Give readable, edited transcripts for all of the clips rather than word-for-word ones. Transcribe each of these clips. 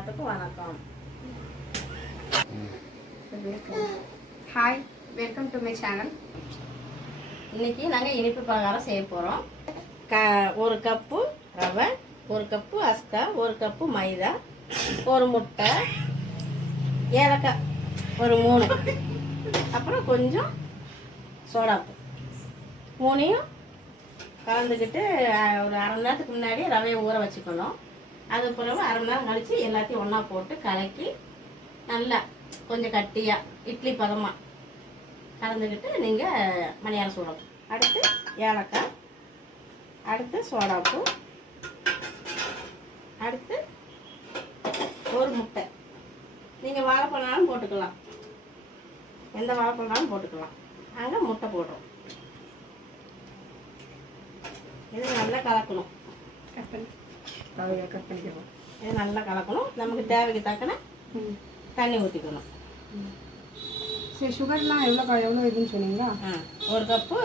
எல்லாத்துக்கும் வணக்கம். Hi, welcome to my channel. இன்றைக்கி நாங்கள் இனிப்பு பலகாரம் செய்ய போகிறோம். ஒரு கப்பு ரவை, ஒரு கப்பு அஸ்கா, ஒரு கப்பு மைதா, ஒரு முட்டை, ஏலக்காய் ஒரு 3, அப்புறம் கொஞ்சம் சோடாப்பு, 3ஐயும் கலந்துக்கிட்டு ஒரு அரை மணி நேரத்துக்கு முன்னாடி ரவையை ஊற வச்சுக்கணும். அது பிறகு அரை மணி நேரம் கழித்து எல்லாத்தையும் ஒன்றா போட்டு கலக்கி நல்லா கொஞ்சம் கட்டியாக இட்லி பதமாக கலந்துக்கிட்டு நீங்கள் மணியாரம் சூடணும். அடுத்து ஏலக்காய், அடுத்து சோடாப்பு, அடுத்து ஒரு முட்டை. நீங்கள் வாழைப்பழம்னாலும் போட்டுக்கலாம், எந்த வாழைப்பழம்னாலும் போட்டுக்கலாம். நாங்கள் முட்டை போடுறோம். இது நல்லா கலக்கணும். கட் பண்ணிக்கிறோம். இது நல்லா கலக்கணும். நமக்கு தேவைக்கு தக்கன தண்ணி ஊற்றிக்கணும். சரி, சுகர்லாம் எவ்வளோ இதுன்னு சொன்னீங்களா? ஒரு கப்பு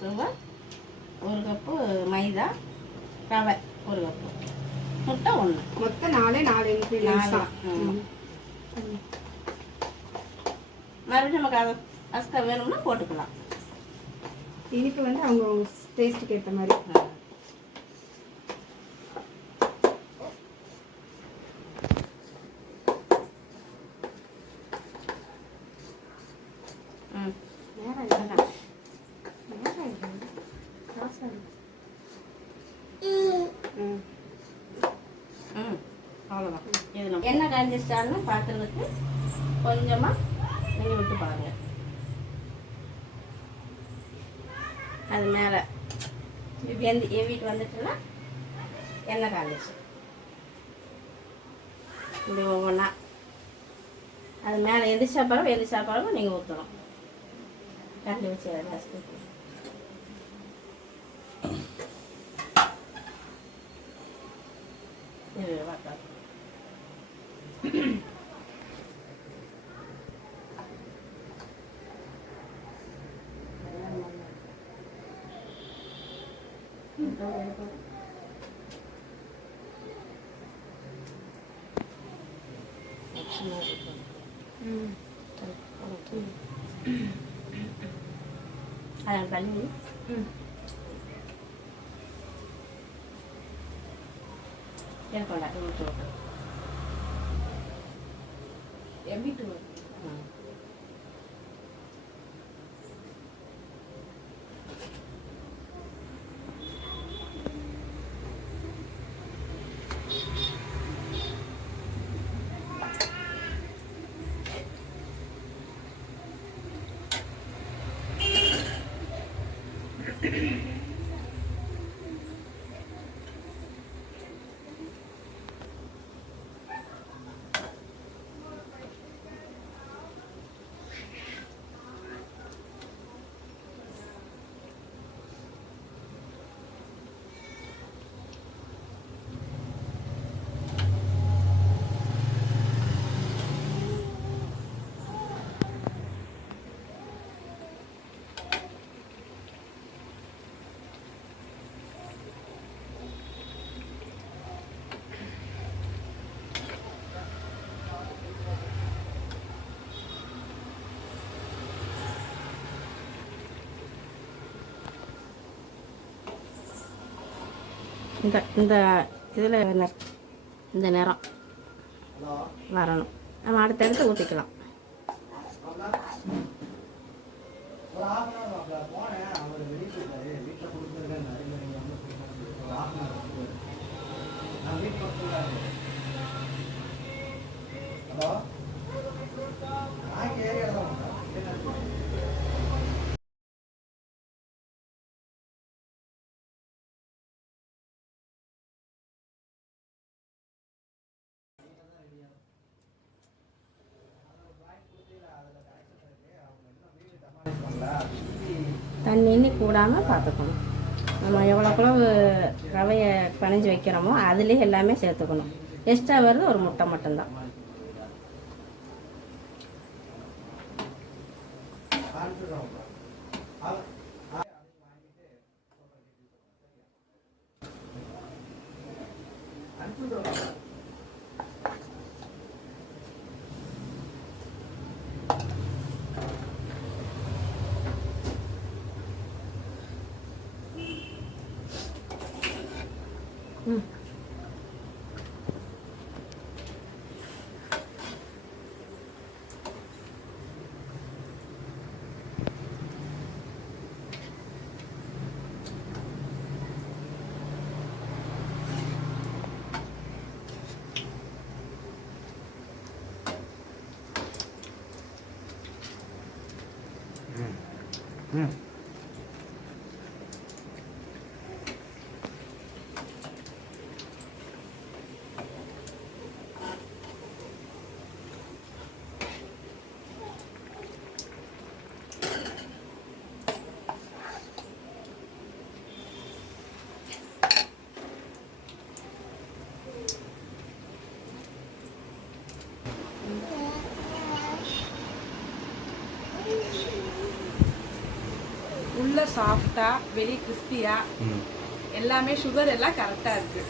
சுகர், ஒரு கப்பு மைதா, ரவை ஒரு கப்பு, முட்டை 1, மொத்தம் 4 இன்க்ரீடியன்ஸ் தான். மறுபடியும் நமக்கு அதை அஸ்கா வேணும்னா போட்டுக்கலாம். இனிப்பு வந்து அவங்க டேஸ்ட்டுக்கு ஏற்ற மாதிரி. அவ்வளோதான். இது எண்ணெய் காஞ்சிச்சான்னு பார்க்குறதுக்கு கொஞ்சமாக நீங்கள் விட்டு பாருங்க. அது மேலே வீட்டு வந்துட்டுன்னா எண்ணெய் காஞ்சிச்சு. இப்படி ஒவ்வொன்றா அது மேலே எந்திரிச்சா பிறகு நீங்கள் ஊற்றணும். கரண்டி வச்சு ஃபஸ்ட்டு இது பார்க்கலாம். அதன் கல்வி இருக்கா வீட்டு இந்த இதில் இந்த நிறம் வரணும். நம்ம அடுத்தடுத்து ஊற்றிக்கலாம். தண்ணி கூடாமல் பார்த்துக்கணும். நம்ம எவ்வளோக்குளவு ரவையை பனைஞ்சு வைக்கிறோமோ அதுலேயே எல்லாமே சேர்த்துக்கணும். எக்ஸ்ட்ரா வருது ஒரு முட்டை மட்டும்தான். ம். உள்ள சாஃப்டா வெளியே கிறிஸ்பியா ம். எல்லாமே சுகர் எல்லாம் கரெக்டா இருக்கு.